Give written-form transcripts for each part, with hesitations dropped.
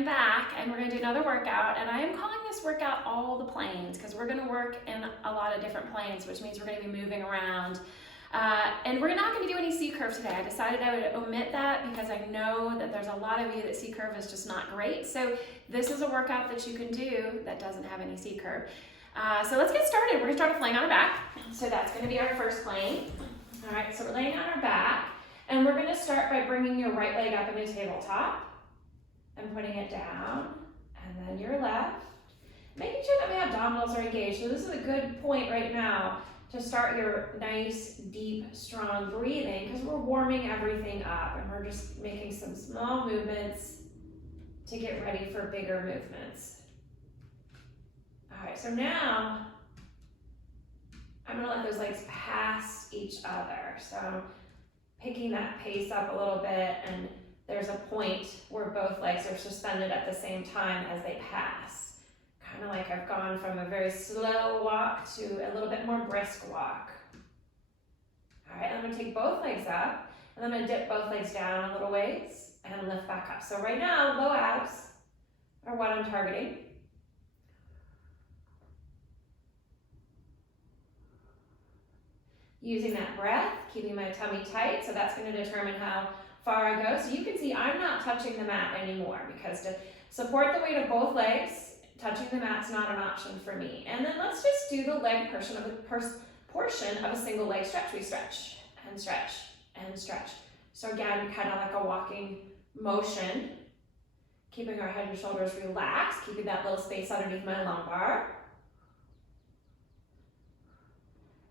am back and we're gonna do another workout, and I am calling this workout all the planes because we're gonna work in a lot of different planes, which means we're gonna be moving around. And we're not gonna do any C-curve today. I decided I would omit that because I know that there's a lot of you that C-curve is just not great. So this is a workout that you can do that doesn't have any C-curve. So let's get started. We're gonna start with laying on our back. So that's gonna be our first plane. All right, so we're laying on our back, and we're gonna start by bringing your right leg up into tabletop and putting it down, and then your left. Making sure that my abdominals are engaged. So this is a good point right now to start your nice, deep, strong breathing because we're warming everything up and we're just making some small movements to get ready for bigger movements. All right, so now I'm gonna let those legs pass each other. So I'm picking that pace up a little bit, and there's a point where both legs are suspended at the same time as they pass. Kind of like I've gone from a very slow walk to a little bit more brisk walk. All right, I'm gonna take both legs up, and I'm gonna dip both legs down a little ways and lift back up. So right now, low abs are what I'm targeting. Using that breath, keeping my tummy tight, so that's gonna determine how far I go. So you can see I'm not touching the mat anymore because to support the weight of both legs, touching the mat's not an option for me. And then let's just do the leg portion of a single leg stretch. We stretch and stretch and stretch. So again, kind of like a walking motion, keeping our head and shoulders relaxed, keeping that little space underneath my lumbar.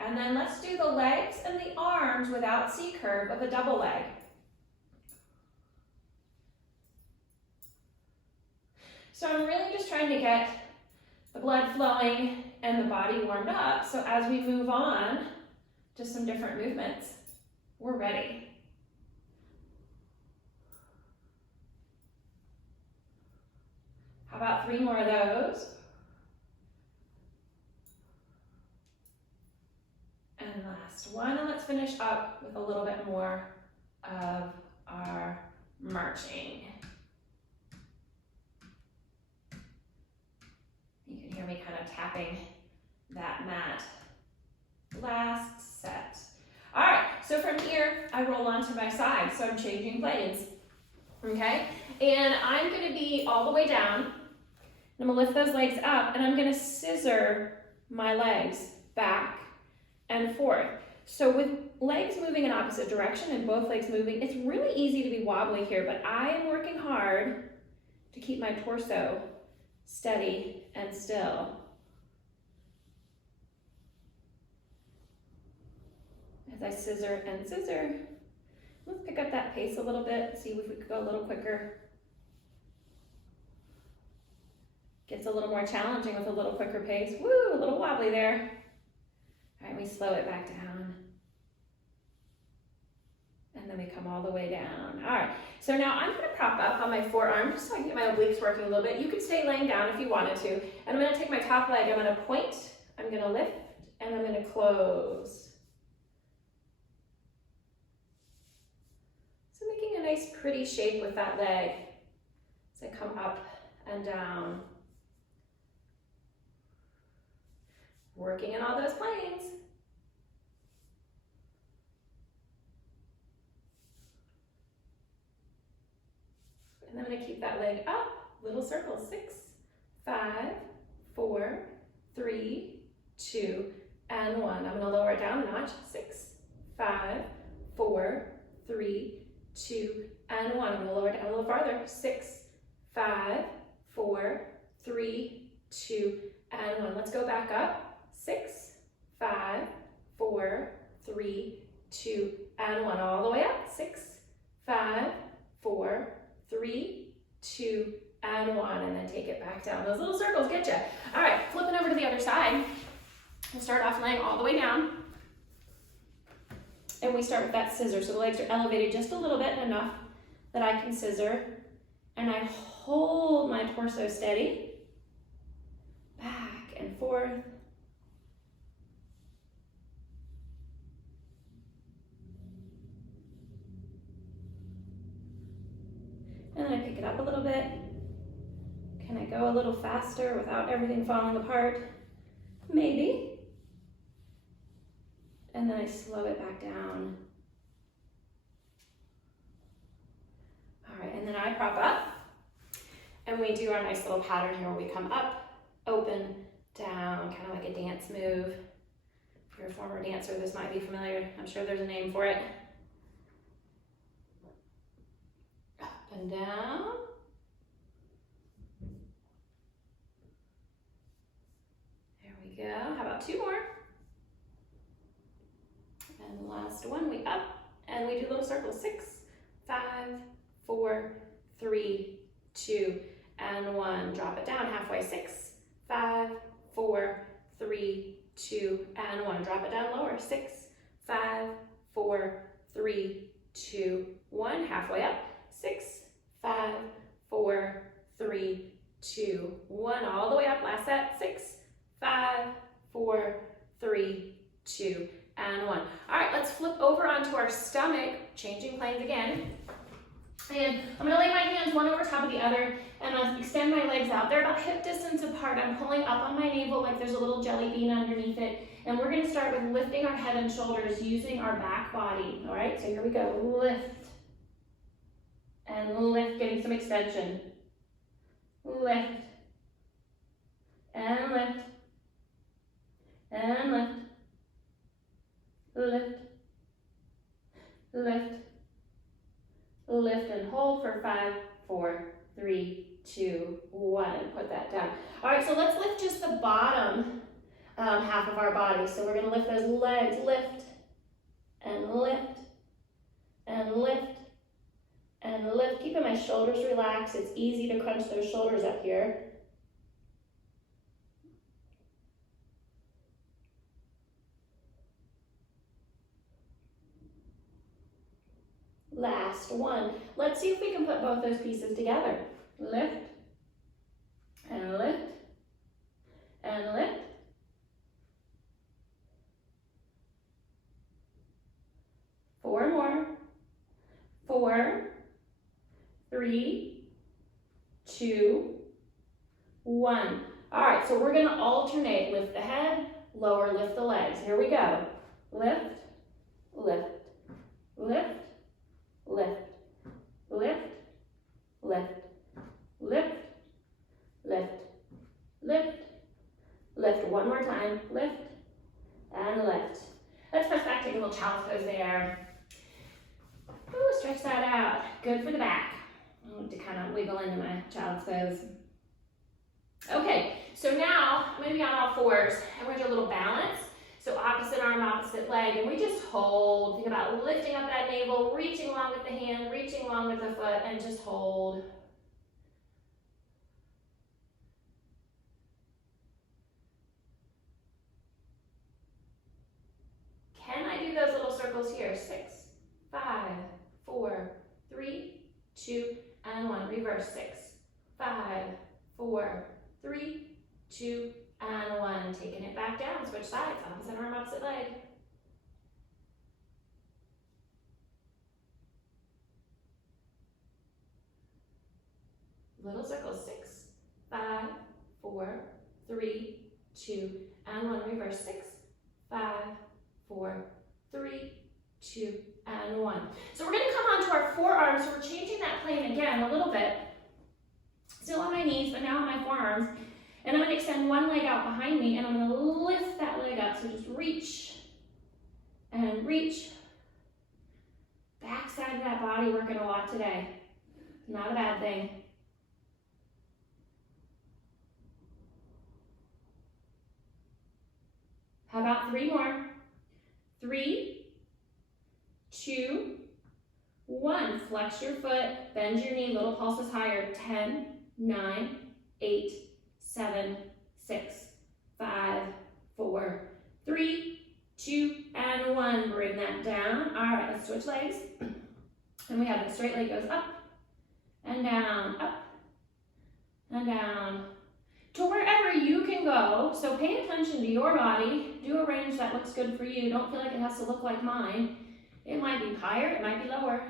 And then let's do the legs and the arms without C-curve of a double leg. So I'm really just trying to get the blood flowing and the body warmed up, so as we move on to some different movements, we're ready. How about 3 more of those? And last one, and let's finish up with a little bit more of our marching. You can hear me kind of tapping that mat. Last set. All right, so from here, I roll onto my side, so I'm changing planes, okay? And I'm gonna be all the way down. I'm gonna lift those legs up, and I'm gonna scissor my legs back and forth. So with legs moving in opposite direction and both legs moving, it's really easy to be wobbly here, but I am working hard to keep my torso steady and still. As I scissor and scissor, let's pick up that pace a little bit, see if we could go a little quicker. Gets a little more challenging with a little quicker pace. Woo, a little wobbly there. All right, we slow it back down. And then we come all the way down. All right, so now I'm gonna prop up on my forearm just so I can get my obliques working a little bit. You could stay laying down if you wanted to. And I'm gonna take my top leg, I'm gonna point, I'm gonna lift, and I'm gonna close. So making a nice pretty shape with that leg as I come up and down. Working in all those planes. And I'm gonna keep that leg up, little circle, 6, 5, 4, 3, 2, and 1. I'm gonna lower it down a notch, 6, 5, 4, 3, 2, and 1. I'm gonna lower it down a little farther, 6, 5, 4, 3, 2, and 1. Let's go back up, 6, 5, 4, 3, 2, and 1. All the way up, 6, 5, 4, 3, 2, and 1, and then take it back down. Those little circles get you. All right, flipping over to the other side. We'll start off laying all the way down. And we start with that scissor. So the legs are elevated just a little bit, enough that I can scissor. And I hold my torso steady. Back and forth. And then I pick it up a little bit Can I go a little faster without everything falling apart? Maybe. And then I slow it back down. All right, and then I prop up. And we do our nice little pattern here where we come up, open, down, kind of like a dance move. If you're a former dancer, this might be familiar. I'm sure there's a name for it. Up and down. There we go. How about two more? And the last one, we up and we do little circles. 6, 5, 4, 3, 2, and 1. Drop it down halfway. 6, 5, 4, 3, 2, and 1. Drop it down lower. 6, 5, 4, 3, 2, 1. Halfway up. 6, 5, 4, 3, 2, 1. All the way up. Last set. 6, 5, 4, 3, 2, and 1. All right, let's flip over onto our stomach, changing planes again. And I'm gonna lay my hands one over top of the other, and I'll extend my legs out. They're about hip distance apart. I'm pulling up on my navel like there's a little jelly bean underneath it. And we're gonna start with lifting our head and shoulders using our back body. All right, so here we go. Lift and lift, getting some extension. Lift and lift and lift. Lift, lift, lift, and hold for 5, 4, 3, 2, 1, and put that down. All right, so let's lift just the bottom half of our body. So we're gonna lift those legs, lift, and lift, and lift, and lift. Keeping my shoulders relaxed. It's easy to crunch those shoulders up here. Last one. Let's see if we can put both those pieces together. Lift, and lift, and lift. Four more. 4, 3, 2, 1. All right, so we're gonna alternate. Lift the head, lower, lift the legs. Here we go. Lift, lift, lift, lift, lift, lift, lift, lift, lift, lift. One more time. Lift and lift. Let's press back, take a little child's pose there. Ooh, stretch that out. Good for the back. I want to kind of wiggle into my child's pose. Okay, so now I'm gonna be on all fours and we're gonna do a little balance. So opposite arm, opposite leg, and we just hold. Think about lifting up that navel, reaching along with the hand, reaching along with the foot, and just hold. Can I do those little circles here? 6, 5, 4, 3, 2, and 1. Reverse. 6, 5, 4, 3, 2, and 1. Taking it back down. Switch sides. Opposite arm, opposite leg. Little circles. 6, 5, 4, 3, 2, and 1. Reverse. 6, 5, 4, 3, 2, and 1. So we're going to come onto our forearms. So we're changing that plane again a little bit. Still on my knees, but now on my forearms. And I'm going to extend one leg out behind me, and I'm going to lift that leg up. So just reach and reach. Back side of that body working a lot today. Not a bad thing. How about 3 more? 3, 2, 1. Flex your foot, bend your knee, little pulses higher. 10, 9, 8, 7, 6, 5, 4, 3, 2, and 1. Bring that down. All right, let's switch legs. And we have the straight leg goes up and down, up and down, to wherever you can go. So pay attention to your body. Do a range that looks good for you. Don't feel like it has to look like mine. It might be higher, it might be lower.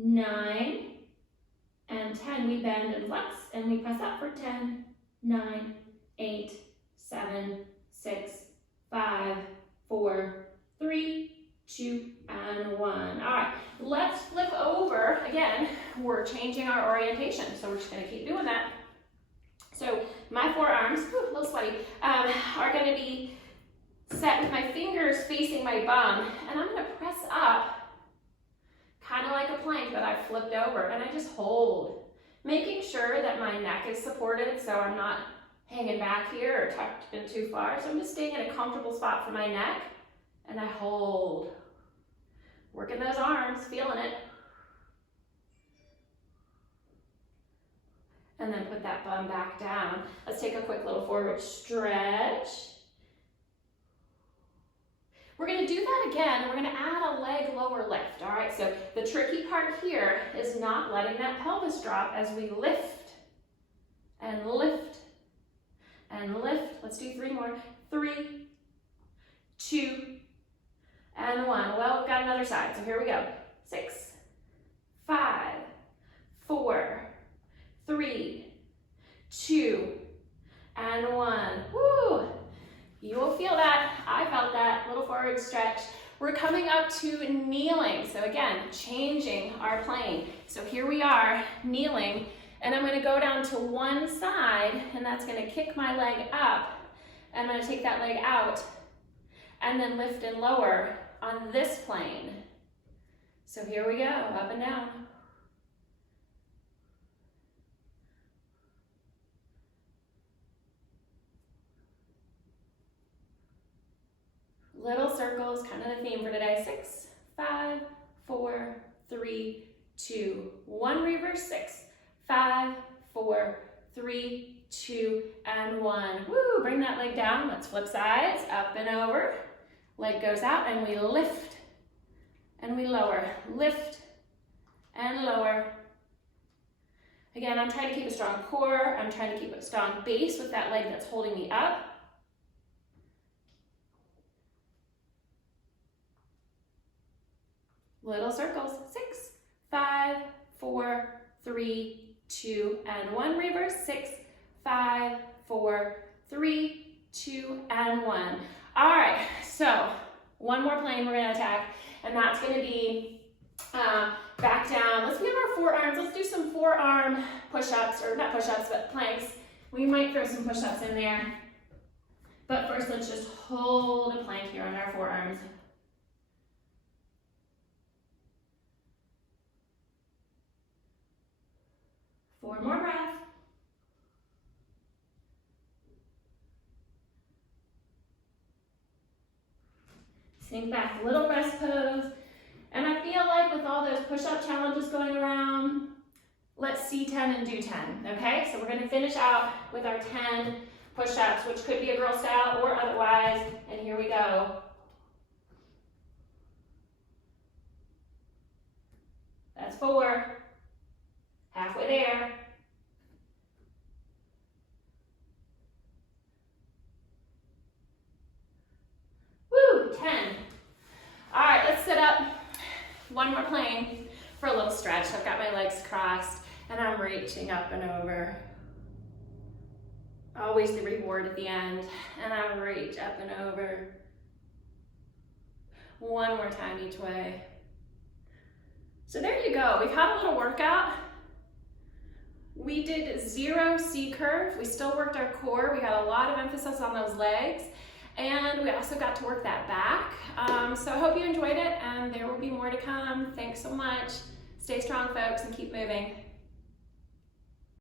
9, and 10. We bend and flex, and we press up for 10, 9, 8, 7, 6, 5, 4, 3, 2, and 1. All right, let's flip over. Again, we're changing our orientation, so we're just gonna keep doing that. So my forearms, a little sweaty, are gonna be set with my fingers facing my bum, and I'm gonna press up, kind of like a plank, but I flipped over, and I just hold, making sure that my neck is supported so I'm not hanging back here or tucked in too far. So I'm just staying in a comfortable spot for my neck, and I hold. Working those arms, feeling it. And then put that bum back down. Let's take a quick little forward stretch. We're gonna do that again, and we're gonna add a leg lower lift, all right? So the tricky part here is not letting that pelvis drop as we lift and lift and lift. Let's do 3 more. 3, 2, and 1. Well, we've got another side, so here we go. 6, 5, 4, 3, 2, and 1. Woo! You will feel that. I felt that. Little forward stretch. We're coming up to kneeling. So again, changing our plane. So here we are, kneeling, and I'm gonna go down to one side, and that's gonna kick my leg up. I'm gonna take that leg out, and then lift and lower on this plane. So here we go, up and down. Little circles, kind of the theme for today. 6, 5, 4, 3, 2, 1. Reverse. 6, 5, 4, 3, 2, and 1. Woo! Bring that leg down. Let's flip sides, up and over. Leg goes out, and we lift and we lower. Lift and lower. Again, I'm trying to keep a strong core. I'm trying to keep a strong base with that leg that's holding me up. Little circles. 6, 5, 4, 3, 2, and 1. Reverse. 6, 5, 4, 3, 2, and 1. All right, so one more plane we're gonna attack, and that's gonna be back down. Let's give our forearms, let's do some forearm push-ups, or not push-ups, but planks. We might throw some push-ups in there. But first, let's just hold a plank here on our forearms. Four more breaths. Sink back, little rest pose. And I feel like with all those push-up challenges going around, let's see 10 and do 10, okay? So we're gonna finish out with our 10 push-ups, which could be a girl style or otherwise, and here we go. That's 4, halfway there. Woo, 10. All right, let's sit up. One more plane for a little stretch. I've got my legs crossed and I'm reaching up and over. Always the reward at the end. And I reach up and over. One more time each way. So there you go. We've had a little workout. We did 0 C curve. We still worked our core. We had a lot of emphasis on those legs. And we also got to work that back. So I hope you enjoyed it, and there will be more to come. Thanks so much. Stay strong, folks, and keep moving.